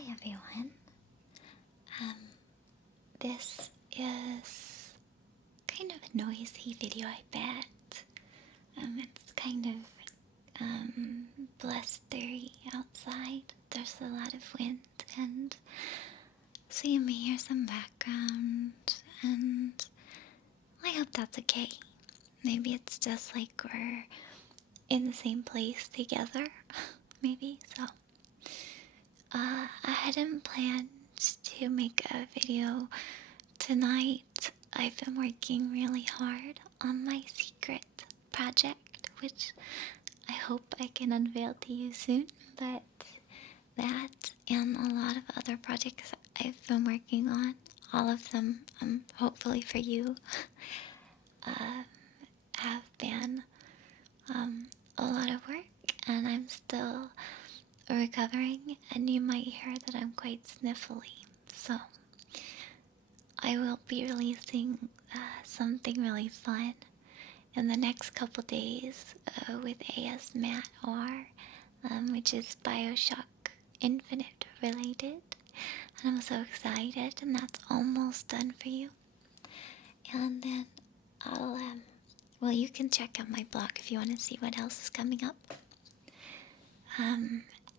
Hi everyone. This is kind of a noisy video, I bet. It's kind of blustery outside. There's a lot of wind, and so you may hear some background, and I hope that's okay. Maybe it's just like we're in the same place together. Maybe so. I hadn't planned to make a video tonight. I've been working really hard on my secret project, which I hope I can unveil to you soon. But that and a lot of other projects I've been working on, all of them, hopefully for you, have been a lot of work, and I'm still recovering, and you might hear that I'm quite sniffly. So I will be releasing something really fun in the next couple days with ASMR, which is Bioshock Infinite related. And I'm so excited, and that's almost done for you. And then well, you can check out my blog if you want to see what else is coming up.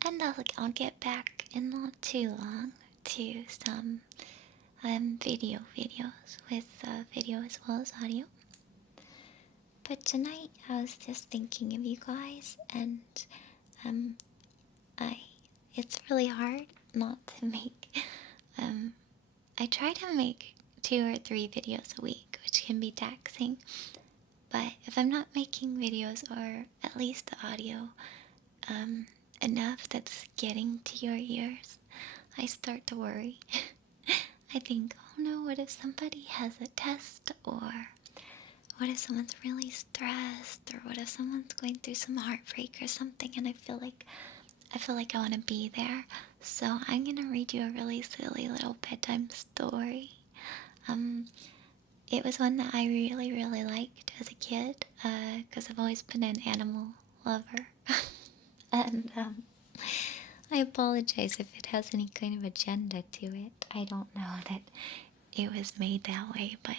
And I'll get back in not too long to some videos with video as well as audio. But tonight I was just thinking of you guys, and it's really hard not to make. I try to make 2 or 3 videos a week, which can be taxing. But if I'm not making videos, or at least the audio, enough that's getting to your ears, I start to worry. I think, oh no, what if somebody has a test, or what if someone's really stressed, or what if someone's going through some heartbreak or something, and I feel like I want to be there. So I'm gonna read you a really silly little bedtime story. It was one that I really, really liked as a kid, because I've always been an animal lover. And I apologize if it has any kind of agenda to it. I don't know that it was made that way, but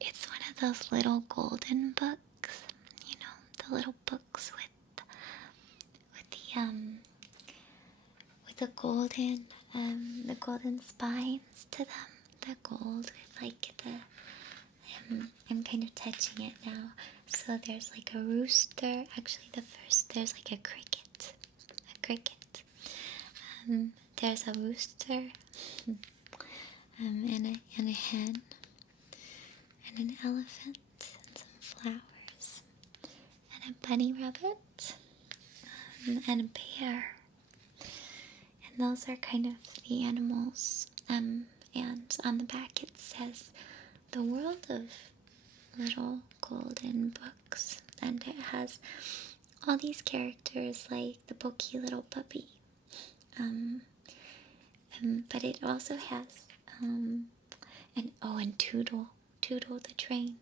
it's one of those little golden books, you know, the little books with the golden spines to them, the gold with like I'm kind of touching it now. So there's like a rooster. Actually, there's like a cricket. There's a rooster, and a hen, and an elephant, and some flowers, and a bunny rabbit, and a bear. And those are kind of the animals. And on the back it says, "The world of little golden books," and it has all these characters like the pokey little puppy. But it also has and Toodle the train,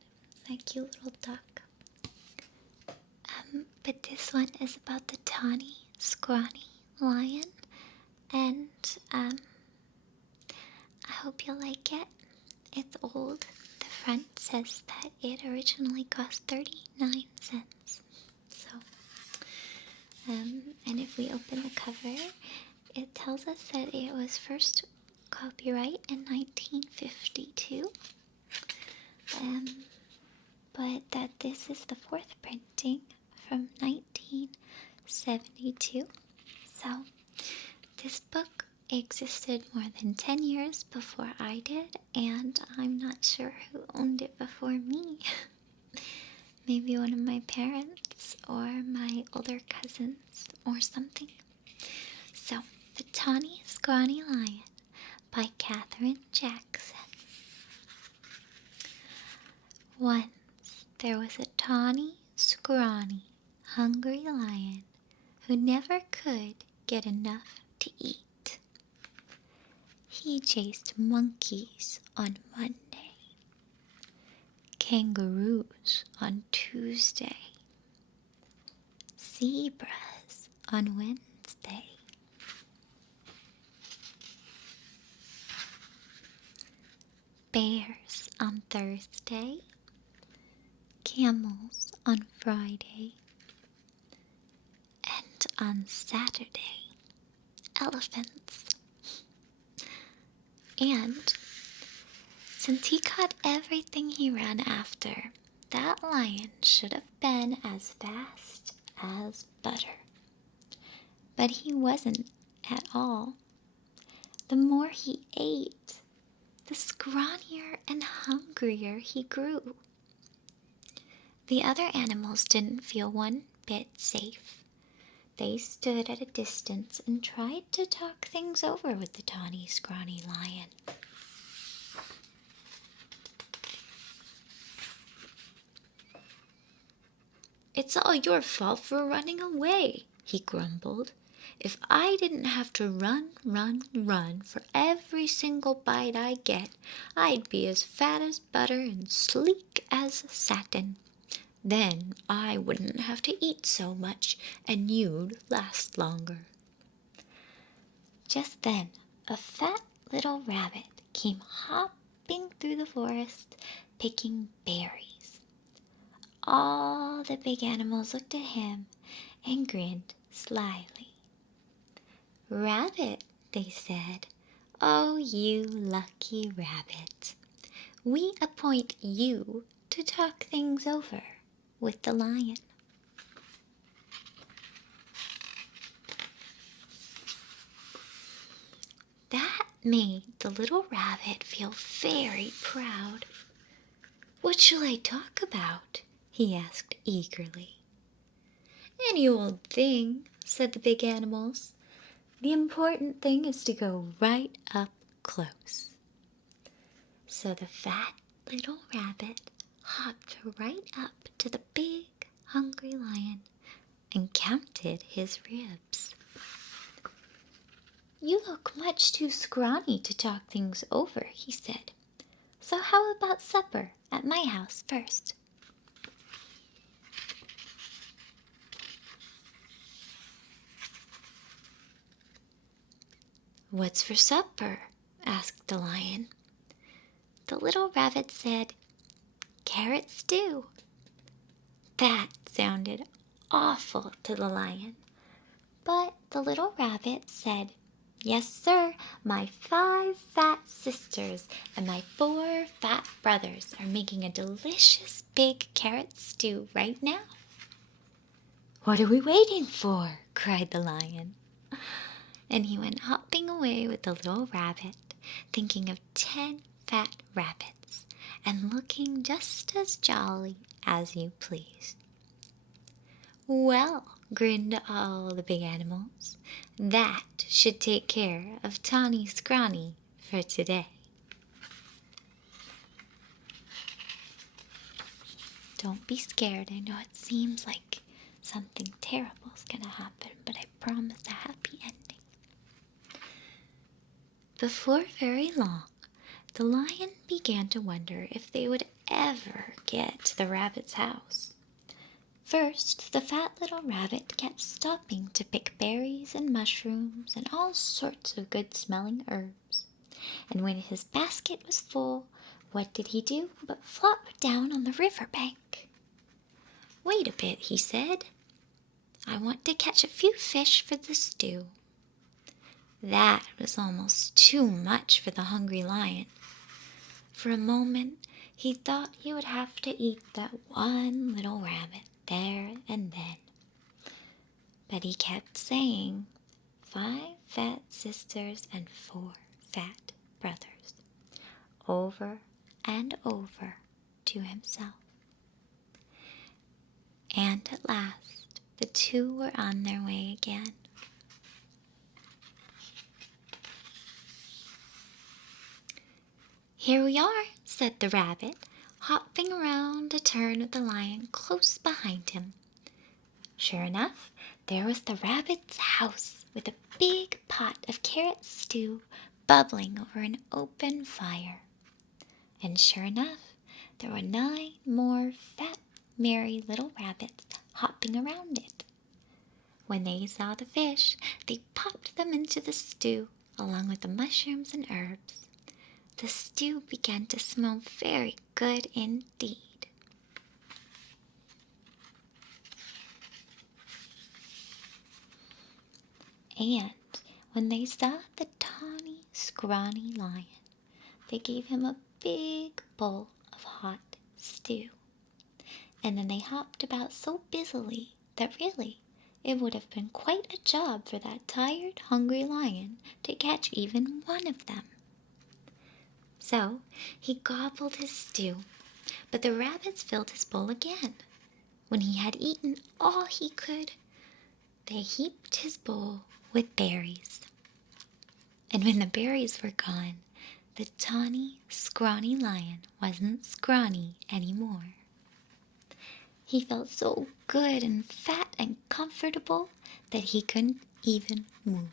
that cute little duck. But this one is about the Tawny Scrawny Lion, and I hope you'll like it. It's old. The front says that it originally cost 39 cents. So, and if we open the cover, it tells us that it was first copyright in 1952, but that this is the 4th printing from 1972. So this book existed more than 10 years before I did, and I'm not sure who owned it before me. Maybe one of my parents or my older cousins or something. So, The Tawny Scrawny Lion by Katherine Jackson. Once there was a tawny, scrawny, hungry lion who never could get enough to eat. He chased monkeys on Monday, kangaroos on Tuesday, zebras on Wednesday, bears on Thursday, camels on Friday, and on Saturday, elephants. And since he caught everything he ran after, that lion should have been as fast as butter. But he wasn't at all. The more he ate, the scrawnier and hungrier he grew. The other animals didn't feel one bit safe. They stood at a distance and tried to talk things over with the Tawny Scrawny Lion. "It's all your fault for running away," he grumbled. "If I didn't have to run for every single bite I get, I'd be as fat as butter and sleek as satin. Then I wouldn't have to eat so much, and you'd last longer." Just then, a fat little rabbit came hopping through the forest, picking berries. All the big animals looked at him and grinned slyly. "Rabbit," they said, "oh, you lucky rabbit. We appoint you to talk things over with the lion." That made the little rabbit feel very proud. "What shall I talk about?" he asked eagerly. "Any old thing," said the big animals. "The important thing is to go right up close." So the fat little rabbit hopped right up to the big hungry lion and counted his ribs. "You look much too scrawny to talk things over," he said. "So how about supper at my house first?" "What's for supper?" asked the lion. The little rabbit said, "Carrot stew." That sounded awful to the lion, but the little rabbit said, "Yes, sir, my 5 fat sisters and my 4 fat brothers are making a delicious big carrot stew right now." "What are we waiting for?" cried the lion. And he went hopping away with the little rabbit, thinking of 10 fat rabbits, and looking just as jolly as you please. "Well," grinned all the big animals, "that should take care of Tawny Scrawny for today." Don't be scared. I know it seems like something terrible is going to happen, but I promise a happy ending. Before very long, the lion began to wonder if they would ever get to the rabbit's house. First, the fat little rabbit kept stopping to pick berries and mushrooms and all sorts of good-smelling herbs. And when his basket was full, what did he do but flop down on the river bank? "Wait a bit," he said. "I want to catch a few fish for the stew." That was almost too much for the hungry lion. For a moment, he thought he would have to eat that one little rabbit there and then. But he kept saying, 5 fat sisters and 4 fat brothers, over and over to himself. And at last, the 2 were on their way again. "Here we are," said the rabbit, hopping around a turn with the lion close behind him. Sure enough, there was the rabbit's house with a big pot of carrot stew bubbling over an open fire. And sure enough, there were 9 more fat, merry little rabbits hopping around it. When they saw the fish, they popped them into the stew along with the mushrooms and herbs. the stew began to smell very good indeed. And when they saw the Tawny Scrawny Lion, they gave him a big bowl of hot stew. And then they hopped about so busily that really it would have been quite a job for that tired, hungry lion to catch even one of them. So he gobbled his stew, but the rabbits filled his bowl again. When he had eaten all he could, they heaped his bowl with berries. And when the berries were gone, the Tawny Scrawny Lion wasn't scrawny anymore. He felt so good and fat and comfortable that he couldn't even move.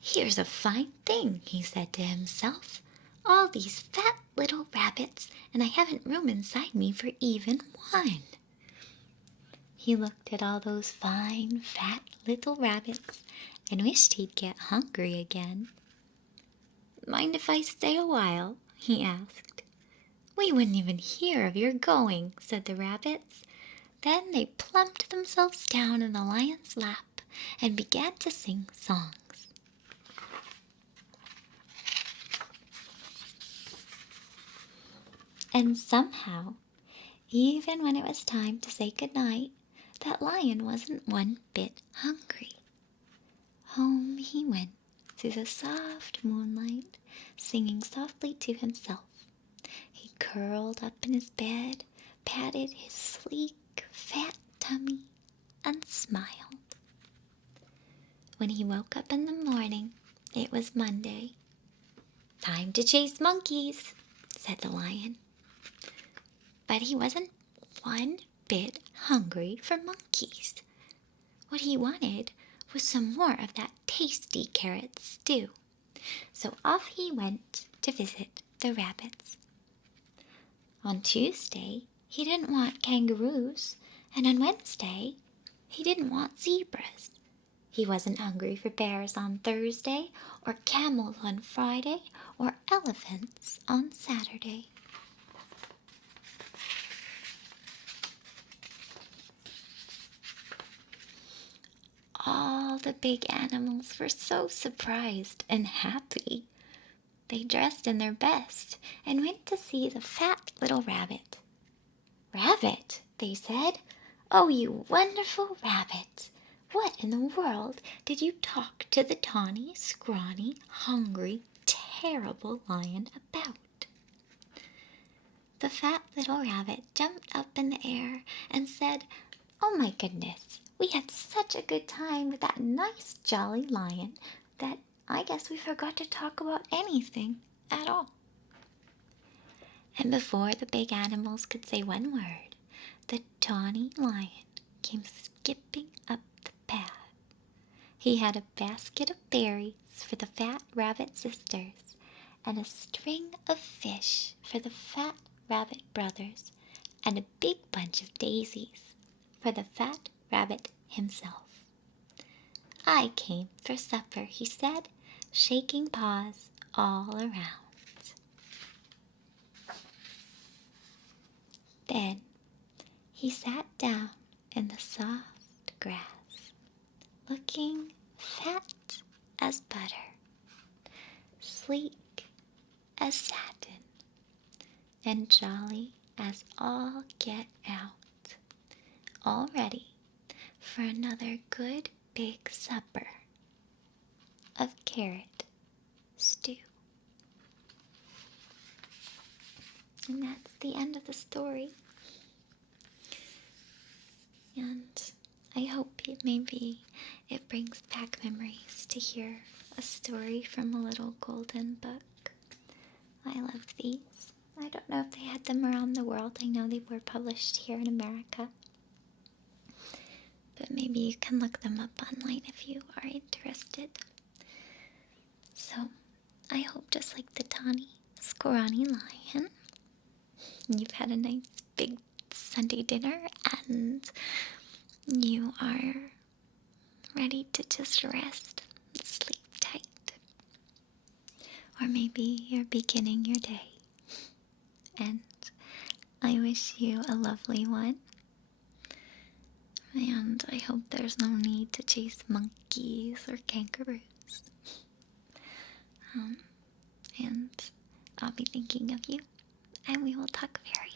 "Here's a fine thing," he said to himself. "All these fat little rabbits, and I haven't room inside me for even one." He looked at all those fine, fat little rabbits and wished he'd get hungry again. "Mind if I stay a while?" he asked. "We wouldn't even hear of your going," said the rabbits. Then they plumped themselves down in the lion's lap and began to sing songs. And somehow, even when it was time to say goodnight, that lion wasn't one bit hungry. Home he went through the soft moonlight, singing softly to himself. He curled up in his bed, patted his sleek, fat tummy, and smiled. When he woke up in the morning, it was Monday. "Time to chase monkeys," said the lion. But he wasn't one bit hungry for monkeys. What he wanted was some more of that tasty carrot stew. So off he went to visit the rabbits. On Tuesday, he didn't want kangaroos, and on Wednesday, he didn't want zebras. He wasn't hungry for bears on Thursday, or camels on Friday, or elephants on Saturday. All the big animals were so surprised and happy. They dressed in their best and went to see the fat little rabbit. "Rabbit," they said. "Oh, you wonderful rabbit! What in the world did you talk to the tawny, scrawny, hungry, terrible lion about?" The fat little rabbit jumped up in the air and said, "Oh my goodness, we had such a good time with that nice jolly lion that I guess we forgot to talk about anything at all." And before the big animals could say one word, the tawny lion came skipping up the path. He had a basket of berries for the fat rabbit sisters and a string of fish for the fat rabbit brothers and a big bunch of daisies for the fat rabbit himself. "I came for supper," he said, shaking paws all around. Then he sat down in the soft grass, looking fat as butter, sleek as satin, and jolly as all get out, all ready for another good big supper of carrot stew. And that's the end of the story. And I hope maybe it brings back memories to hear a story from a little golden book. I love these. I don't know if they had them around the world. I know they were published here in America. But maybe you can look them up online if you are interested. So, I hope just like the Tawny Scrawny Lion, you've had a nice big Sunday dinner and you are ready to just rest and sleep tight. Or maybe you're beginning your day. And I wish you a lovely one. And I hope there's no need to chase monkeys or kangaroos. And I'll be thinking of you. And we will talk very